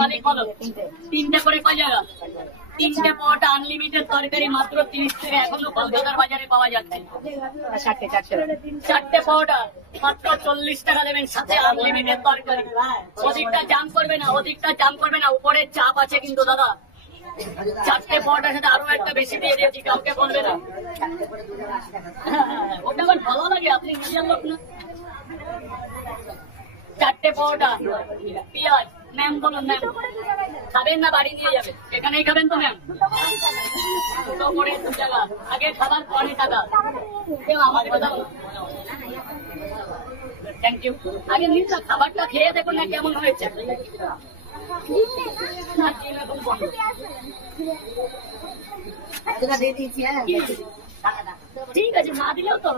মালিক বলো। তিনটে করে কয় জায়গা? তিনটে পরোটা আনলিমিটেড তরকারি মাত্র 30 টাকা, এখনো কলকাতার বাজারে পাওয়া যাচ্ছে। চারটে পরোটা মাত্র 40 টাকা দেবেন, সাথে আনলিমিটেড তরকারি। ওদিকটা জাম করবে না, ওদিকটা জাম করবে না, উপরে চাপ আছে কিন্তু দাদা। চারটে পরোটার সাথে আরো একটা বেশি দিয়ে দিয়েছি, কাউকে বলবে না। ওটা আমার ভালো লাগে, আপনি নিজের লোক না। চারটে পরোটা পেঁয়াজ। ম্যাম বলুন, ম্যাম খাবেন না বাড়ি নিয়ে যাবেন? এখানেই খাবেন তো ম্যাম? দুটো করে 2 টাকা, আগে খাবার পরে টাকা। কেউ আমার কথা থ্যাংক ইউ। আগে নিশ্চয় খাবারটা খেয়ে দেখুন না কেমন হয়েছে। ঠিক আছে, না দিলেও তো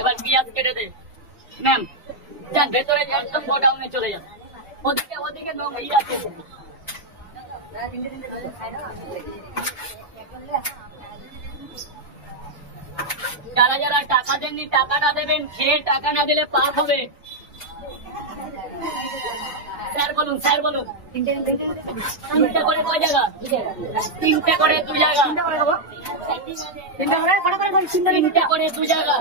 এবার পেঁয়াজ কেটে দে ম্যাম। যান ভেতরে, একদম গোডাউনে চলে যান। ওদিকে ওদিকে ইয়ে আছে। যারা যারা টাকা দেননি টাকাটা দেবেন, খেয়ে টাকা না দিলে পাপ হবে। স্যার বলুন, স্যার বলুন। তিনটে করে কয় জায়গা? তিনটে করে 2 জায়গা। তিনটে করে 2 জায়গা।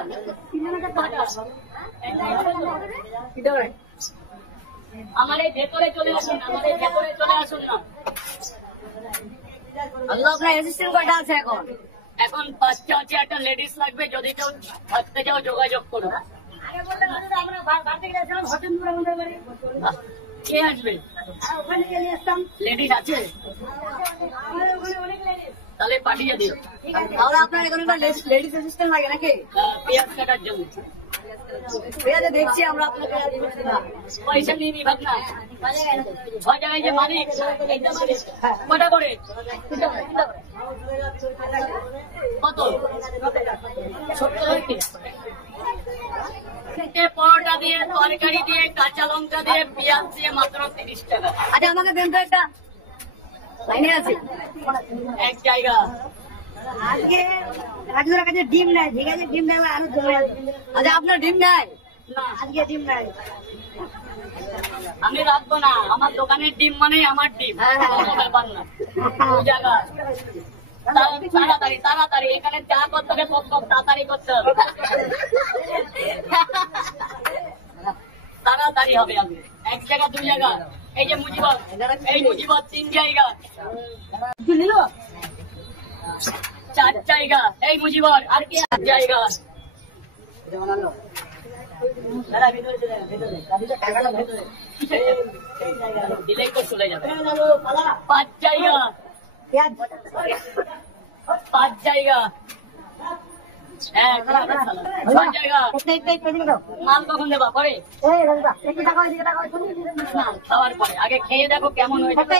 আমার এই ভেতরে চলে আসুন, আমার এই ভেতরে চলে আসুন না। আপনার অ্যাসিস্ট্যান্ট কয়টা আছে এখন? এখন 5টা আছে, একটা লেডিস লাগবে। যদি কেউ থাকতে চাও যোগাযোগ করো। কে আসবে? লেডিস আছে? তাহলে পাঠিয়ে দিও। তাহলে আপনার এখানে লেডিস অ্যাসিস্ট্যান্ট লাগে নাকি? পেঁয়াজ কাটার জন্য। পেঁয়াজে দেখছি আমরা আপনাকে পয়সা নিয়ে নি ভাবনা। 6 জায়গায় যে মালিক, কটা করে? কত? 70 পরোটা দিয়ে, তরকারি দিয়ে, কাঁচা লঙ্কা দিয়ে, পেঁয়াজ দিয়ে মাত্র 30 টাকা। আচ্ছা আমাকে দেন তো একটা। লাইনে আছে এক জায়গা। আজকে রাজুর কাছে ডিম নাই, ঠিক আছে? ডিম নেই আরো চলে আসবে। আচ্ছা আপনার ডিম নাই? না আজকে ডিম নাই। আমি রাখবো না, আমার দোকানের ডিম মানে আমার ডিম, ব্যাপার না। 2 জায়গা তাড়াতাড়ি তাড়াতাড়ি, এখানে যা করতে হবে সব তাড়াতাড়ি করতে হবে। তাড়াতাড়ি হবে। আমি এক জায়গা 2 জায়গা। এই যে মুজিবর, এই মুজিবর 3 জায়গা। 4 জায়গা। এই মুজিবর আর কি 8 জায়গা। দিলেই তো চলে যাবে। 5 জায়গা। 5 জায়গা। 6 জায়গা। মাল কখন দেবা? পরে খাওয়ার পরে। আগে খেয়ে দেখো কেমন হয়েছে।